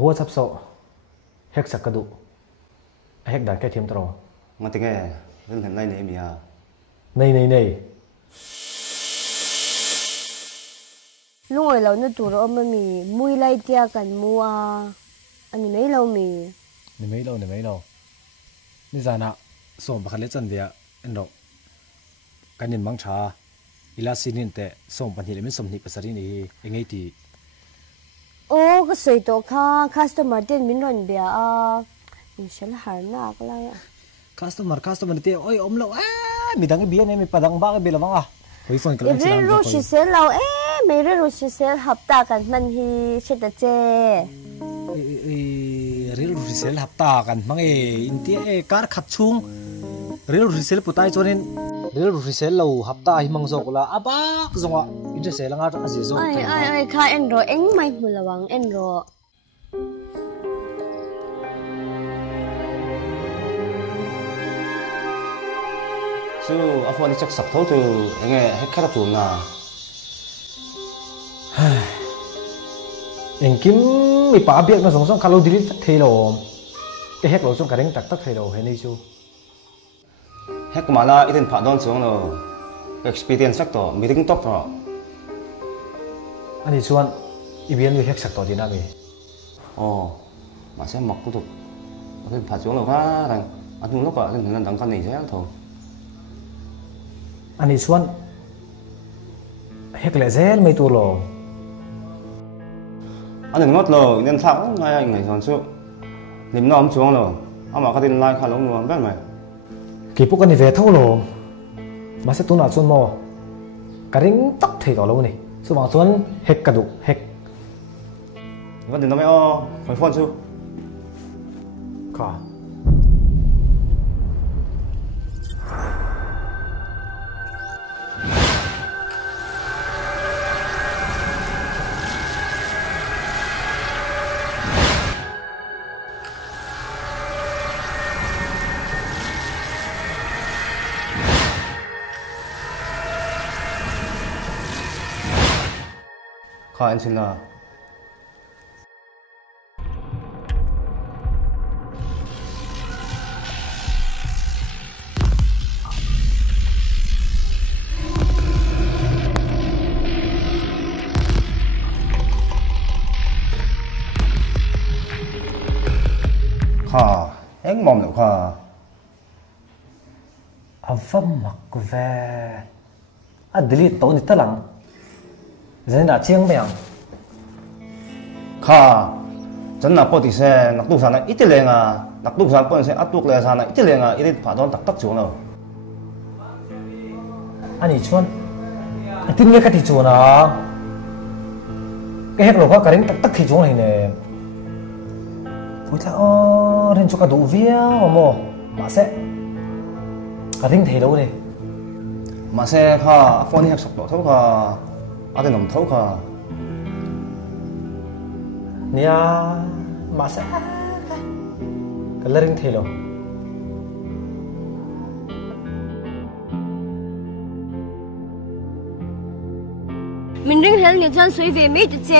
หัวซับโซเฮกสักกระดูเฮกได้แค่เทียมตรอมาติงเอเรื่องไหนเนี่ยมีอ่ะในลุงไอ้เราเนี่ยตัวเราไม่มีมุ้ยไล่เตี้ยกันมัวอันนี้ไม่เรามีนี่ไม่เรานี่จานะส่งบัคเลจันเดียอันดอกกันยินมังชาอีลาซินินแต่ส่งปัญหาเลยไม่สมนิปัสรินีเองไงตีโอ้ก็สวยตัวค่ะคัสเตอร์มาเต้นมินรอนเบียอ่ะมีฉันหาหน้าก็เลยอ่ะคัสเตอร์เตี้ยโอ้ยอมเรามีดังเบียเนี่ยมีปะดังบ้าเบียละมั้งอ่ะเฮ้ยฝนกำลังเรื่องรู้ชิเซลเราไม่เรื่องรู้ชิเซลหับตากันมันฮีเชตเจเรื่องรู้ชิเซลหับตากันมั้งอินเดียการขัดชุงเรื่องรู้ชิเซลปุตตายจนเรื่องรู้ชิเซลเราหับตาหิมังโซกละอาบักจังวะอินเดียเซลงาอาซิโซค่ะเอ็นโรเอ็งไม่หูระวังเอ็นโรสู้อาฟอนี่จักสับเท่าตัวเองเฮ็ดแค่ตัวน่ะเองกิมมีป่าเบียกมาส่งคาร์โลดิลิทเทโลเฮ็กเราส่งกระเด้งตักเทโลเห็นไหมชูเฮ็กมาละอีเดนผ่าดอนส่งเรา experience สักตัวมีถึงตกตัวอันนี้ส่วนอีเบียนมีเฮ็กสักตัวดีนะมีอ๋อมาเส้นหมกกุตุอีเดนผ่าส่งเราก็ดังอันนู้นก็อีเดนดังกันนี่ใช่ไหมทูอันนี้ส่วนเฮ็กเลเซลไม่ตัวหรออันนี้งดเลยเน้นทักง่ายง่ายสอนสู้ริมน้ำช่วงเลยเอามาก็ดินลายขาลงนวลแบบไหนกี่พวกกันนี่เวทเท่าหรอมาเสตุนอาส่วนโมกระดิ่งตักเทต่อแล้วนี่ส่วนบางส่วนเฮ็กกระดูกเฮ็กวันนี้เราไม่เอาคอยฟ้อนสู้ค่ะข้าอันชินละข้าเอ็งมองหรือข้าอาฟัมมักเวอัดดิลิตโตนี่ตะหลังเจนด่าเชียงเมียงข้าจันนับปฏิเสธนักตุกสานะอิตาเลียนนักตุกสานปฏิเสธอัตุกเลสานะอิตาเลียนอีเดนผ่าดอนตักชวนเราอันนี้ชวนที่นี่ก็ที่ชวนนะก็เฮ็กหลอกว่ากระดิ่งตักที่ชวนเลยเนี่ยพูดจะอ๋อเรียนชุกกระดูเวียวโมมาเสะกระดิ่งเทโลนี่มาเสะข้าฟอนนี่หักสับตัวเท่าข้าอาเดนนมเท่าข้าเนี่ยมาเสะก็เรียนเทโลมินริงเฮลเนี่ยจนสวยเวไม่ตัวเจ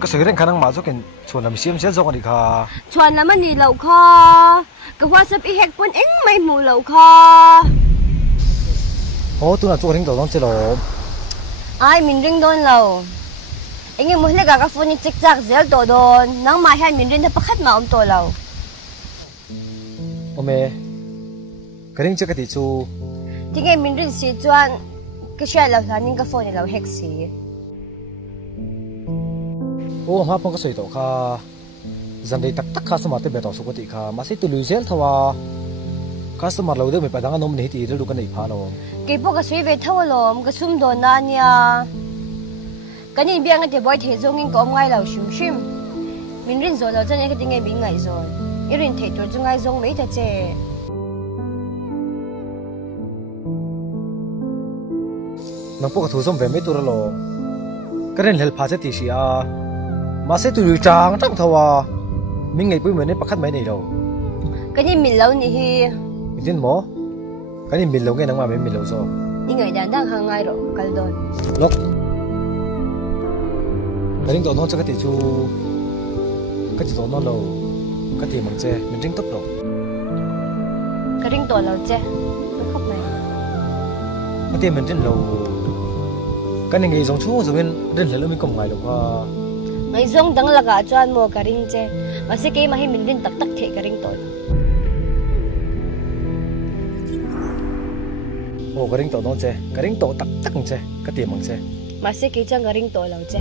ก็สื่อเรื่องขนังมาสักกันชวนนำเสียมเสียส่งกันดีค่ะชวนน้ำมันนี่เหล่าคอก็ว่าจะไปเฮกคนเอ็งไม่หมู่เหล่าคอโอ้ตัวน่ะตัวทิ้งตัวต้องเจริญไอ้มินริงโดนเราเอ็งยังมุ่งเล็กกับฟูนี่จิกจักเซลตัวโดนน้องมาให้มินริงจะประคัดมาตัวเราโอเมกระดิ่งจะกระติจูที่ไงมินริงสีจวนก็เชื่อเราท่านี่ก็ฟูนี่เราเฮกสีโอ้มาพงก็สวยตัวค่ะจันได้ตักข้าสมาร์ทเบต้าสุกติค่ะมาสิตัวลุยเซลทว่าข้าสมาร์ทเราเดินไปประดังนมนี่ที่เราดูกันในพาโนกี่พวกก็สวยเวทเท่าลมก็ซุ่มโดนนั่นเนี่ยกันนี่เบี้ยงกันจะบ่อยเทจงยิงก็ง่ายเราชิมมินรินโซเราจะเนี่ยก็ยังไงบิงไงโซอีรินเทตัวจงไงจงไม่แต่เจน้องพวกก็ถูกส่งเวไม่ตัวเราก็เรียนเฮลพาเซติชิอามาเซตุลุยจางจังทว่ามิงไงปุ้ยเหมือนในประคัดไม่ในเรากันนี่มินเรานี่ฮีอินทินโมกันนี่มินเราไงนังมาไม่มินเราโซนี่ไงดังดังหางไงหรอกันโดนล็อก cái đinh tổ nó cho cái tỷ chu cái chỉ tổ nó lâu cái tỷ bằng che mình trinh tốc độ cái rinh tổ lâu che tôi khóc mày cái tỷ mình trinh lâu cái này người giống chú rồi bên đến lấy mình cầm ngày được qua ngày giống đang là cả cho anh mua cái rinh che mà sẽ cái mà hay mình rinh tắc tắc thiệt cái rinh tổ cái rinh tổ nó che cái rinh tổ tắc tắc che cái tỷ bằng che mà sẽ cái cho cái rinh tổ lâu che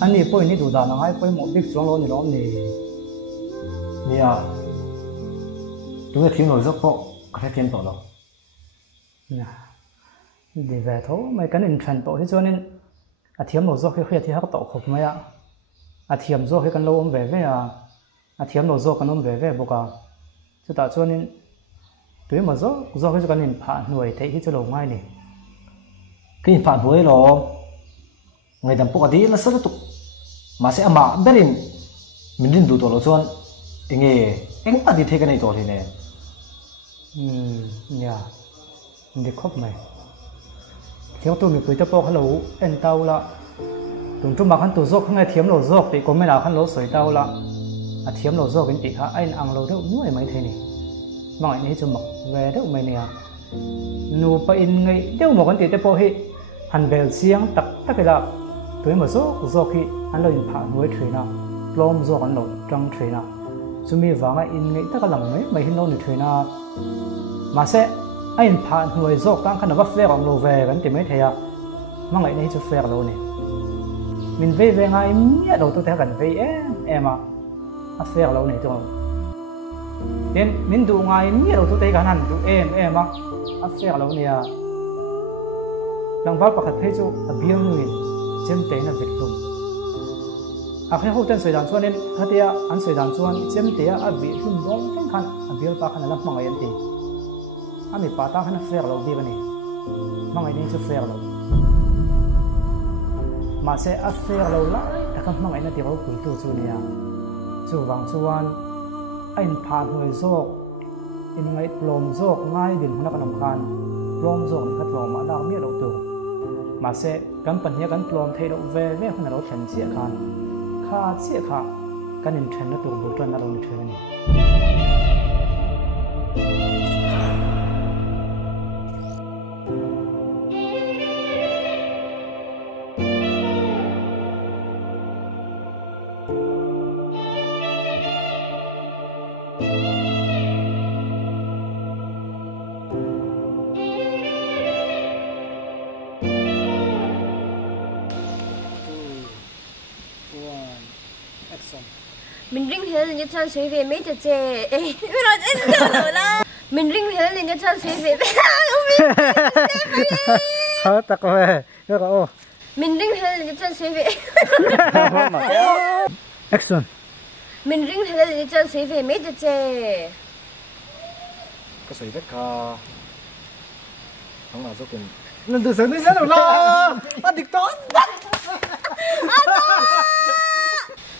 anh đi bơi ní đủ đàn hay bơi một biết xuống luôn đó nè chúng ta thiếu nổi dốc bộ có thể thêm tổ đâu nè đi về thấu mấy cái nên truyền tổ thế cho nên thiếm nổi dốc khi thì hắc tổ khục mấy ạ thiếm dốc khi cần lâu ôm về thiếm nổi dốc cần ôm về bộ cả cho ta cho nên tuy mà dốc khi cho cần nên phản nuôi thấy cho lâu ngay này cái phản nuôi lo ngày đêm bốc đi là rất tục mà sẽ mà bên mình đi đủ tổ lo chọn nghe anh ta đi thấy cái này tổ thì nè nha đi khóc mày thiếu tôi mình cười cho bốc hello anh tao là tụi chúng mà khăn tụi dốc không nghe thiếm nổi dốc thì có mấy nào khăn lỗ sợi tao là thiếm nổi dốc cái gì hả anh ăn lâu đâu nuôi mấy thế này mà anh ấy cho mặc về đâu mày nè nụ pa in ngay đâu mà con tiền cho bốc hi hành bèo xiang tắc tắc cái là tuổi mà dốc khi anh lên phản nuôi thuyền nào lom dốc anh lột trăng thuyền nào chúng mình vàng ngay in ngay tất cả làm mấy hình nông thuyền nào mà sẽ anh phản nuôi dốc tăng khả năng vấp về còn lồ về vẫn tìm mấy thầy à mang lại đây cho phê lồ này mình về ngay miết đầu tôi thấy gần về em à phê lồ này thôi nên mình đủ ngay miết đầu tôi thấy gần hẳn đủ em à phê lồ này à đang vắt bạc thấy cho biếng người chém tế là việc luôn khi hậu ten sợi đàn chuan nên hạt tia ăn sợi đàn chuan chém tế bị hung đông thanh khăn biếng bạc khăn là mang ngay anh tì mình bắt ta khăn phê lồ đi cái này mang ngay đi cho phê lồ mà sẽ phê lồ lại ta không mang ngay là tiêu hậu cuối tu chuan này chu vàng chuan anh phản hồi dốc anh ngay lom dốc ngay đến hôm nay còn khan lom dốc thì khát lom mà đang miết đầu tường mà sẽ gắn phần nhớ gắn lom thay đổi về phần nào thành chia khan khá chia khá cái nên thành nó tụi bùn trơn nó đâu được chơi này mình rinh hết lên cái chân suy về mấy giờ chè mình nói đến giờ rồi đó mình rinh hết lên cái chân suy về hết tao coi cái ô mình rinh hết lên cái chân suy về action mình rinh hết lên cái chân suy về mấy giờ chè cái sợi vết kha không là dốc cùng lần từ sớm đến giờ rồi lo ăn thịt tốt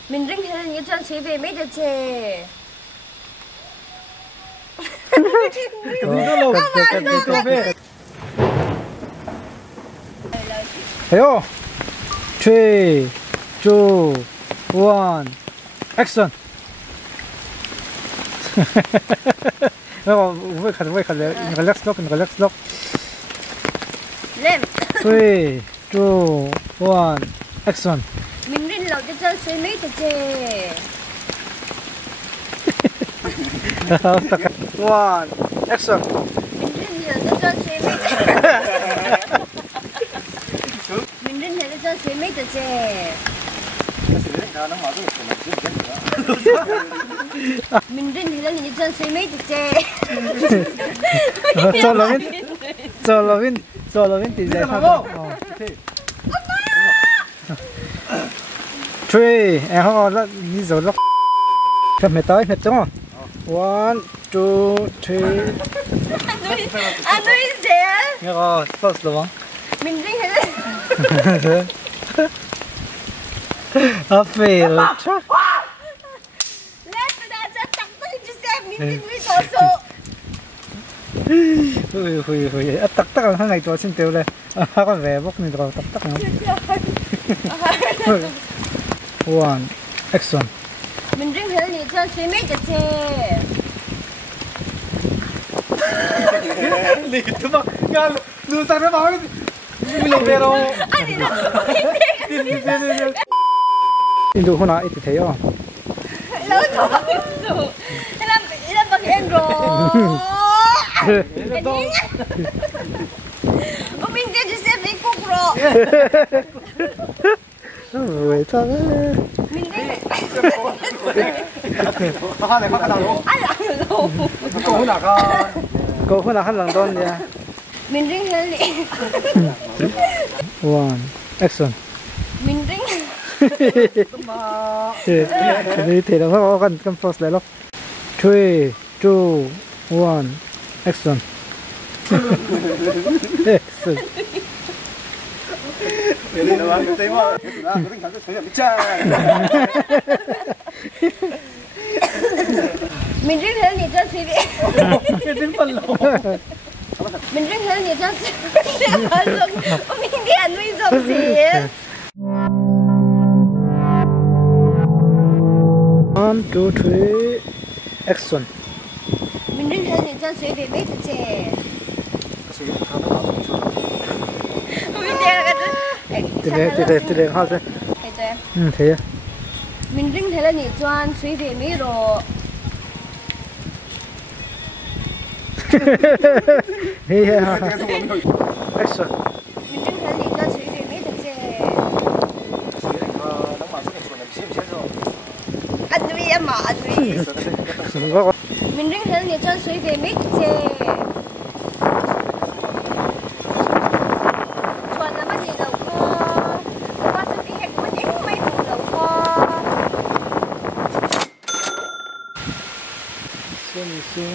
mình rinh hết lên cái chân suy về mấy giờ chè cái gì đó lâu cái gì đó về Hello 3 2 1 action relax lock lên 3 2 1 action mình rinh lẩu cái chân suy mấy giờ chè 1 action mình rinh hết cái chân suy mấy giờ chè mình rinh hết cái chân suy mấy giờ chè cho lo vin tỷ lệ khác 3 em không có đi rồi lắm mệt tới mệt chưa 1 2, 3. Ano yun, sir? Nga first lawang. Mình ring hết lên. Fail. Lên từ đã chắc chắn tôi chỉ xem mình ring với tổ số. Hui. Tắc ang hangay to sin teo le. Ako vebok ni do tak no. 1 action. Mình ring hết lên cho suy mấy cái chê. Lito ba? Nga lusa na ba? Milo pero. Ani na. Indo ko na ito tayo. Lâu cho bằng số. Ilan bằng em rồi. Mình kia chỉ xem mấy cục rồi. Ôi ta. Mình ring. Maka ka daw. Ai làm rồi. Ko ko na han lang don ya. Mình ring hết lên. 1 action. Mình ring. Ini tidak mau kan post dialog. 3, 2, 1 action. Action. Ini naman yung tema. Ito na, saya bicara. Mình ring hết lên cho suy về. Din pala. Mình ring hết lên cho suy về. Mình đi ăn nuôi dọc gì. 1, 2, 3 action. Mình ring hết lên cho suy về mấy cái chè. Mình đi ăn cái Tidak hal se. Thế. Mình ring hết lên cho suy về mấy rồi. Hey. Action. Mình ring hết lên cho suy về mấy cái chè. Ăn nuôi em mà ăn nuôi. Mình ring hết lên cho suy về mấy cái chè. Chuẩn là bắt gì đâu có. Có sự kinh nghiệm của những mấy vùng đâu có. Xin